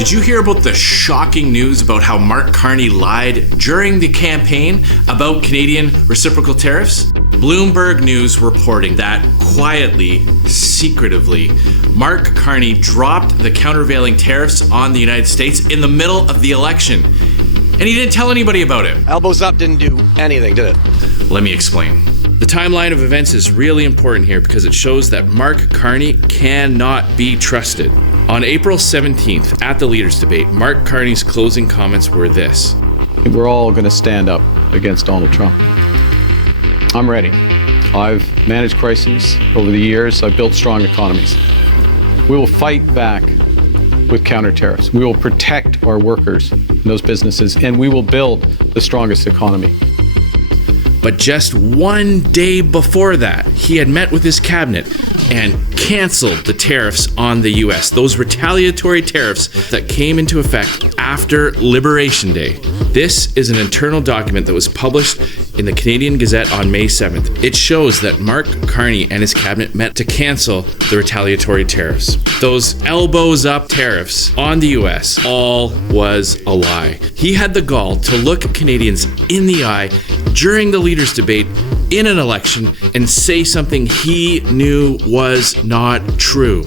Did you hear about the shocking news about how Mark Carney lied during the campaign about Canadian reciprocal tariffs? Bloomberg News reporting that quietly, secretively, Mark Carney dropped the countervailing tariffs on the United States in the middle of the election. And he didn't tell anybody about it. Elbows up didn't do anything, did it? Let me explain. The timeline of events is really important here because it shows that Mark Carney cannot be trusted. On April 17th, at the Leaders' Debate, Mark Carney's closing comments were this. We're all going to stand up against Donald Trump. I'm ready. I've managed crises over the years. I've built strong economies. We will fight back with counter tariffs. We will protect our workers and those businesses, and we will build the strongest economy. But just one day before that, he had met with his cabinet and canceled the tariffs on the U.S., those retaliatory tariffs that came into effect after Liberation Day. This is an internal document that was published in the Canadian Gazette on May 7th. It shows that Mark Carney and his cabinet met to cancel the retaliatory tariffs. Those elbows up tariffs on the U.S. all was a lie. He had the gall to look Canadians in the eye during the Leaders' Debate in an election and say something he knew was not true.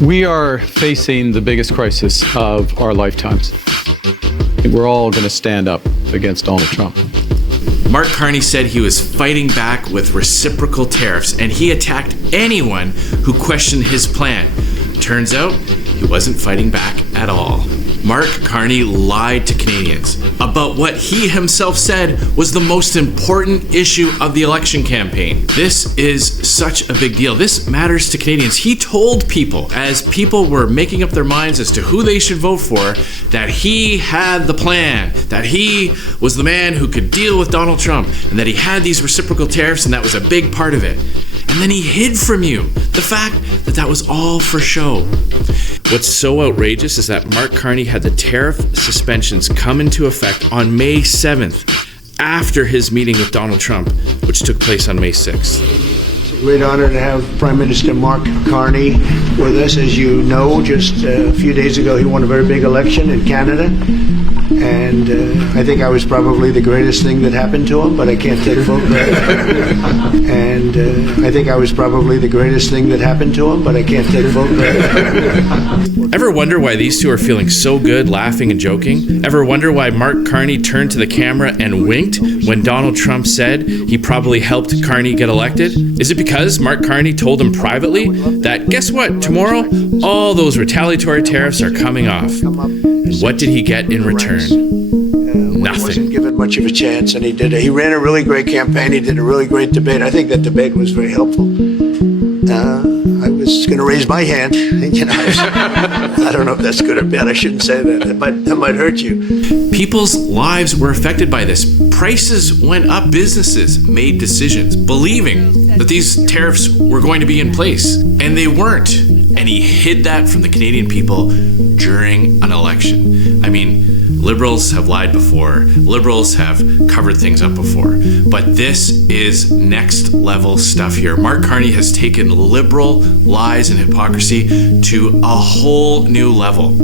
We are facing the biggest crisis of our lifetimes. We're all going to stand up against Donald Trump. Mark Carney said he was fighting back with reciprocal tariffs, and he attacked anyone who questioned his plan. Turns out, he wasn't fighting back at all. Mark Carney lied to Canadians about what he himself said was the most important issue of the election campaign. This is such a big deal. This matters to Canadians. He told people, as people were making up their minds as to who they should vote for, that he had the plan, that he was the man who could deal with Donald Trump, and that he had these reciprocal tariffs, and that was a big part of it. And then he hid from you the fact that that was all for show. What's so outrageous is that Mark Carney had the tariff suspensions come into effect on May 7th after his meeting with Donald Trump, which took place on May 6th. It's a great honor to have Prime Minister Mark Carney with us. As you know, just a few days ago, he won a very big election in Canada. And I think I was probably the greatest thing that happened to him, but I can't take full credit. And I think I was probably the greatest thing that happened to him, but I can't take full credit. Ever wonder why these two are feeling so good, laughing and joking? Ever wonder why Mark Carney turned to the camera and winked when Donald Trump said he probably helped Carney get elected? Is it because Mark Carney told him privately that, guess what, tomorrow, all those retaliatory tariffs are coming off? What did he get in return? Nothing. Wasn't given much of a chance, and he ran a really great campaign. He did a really great debate. I think that debate was very helpful. I was going to raise my hand. I don't know if that's good or bad. I shouldn't say that. That might hurt you. People's lives were affected by this. Prices went up. Businesses made decisions believing that these tariffs were going to be in place, and they weren't. And he hid that from the Canadian people during an election. I mean, Liberals have lied before. Liberals have covered things up before. But this is next level stuff here. Mark Carney has taken liberal lies and hypocrisy to a whole new level.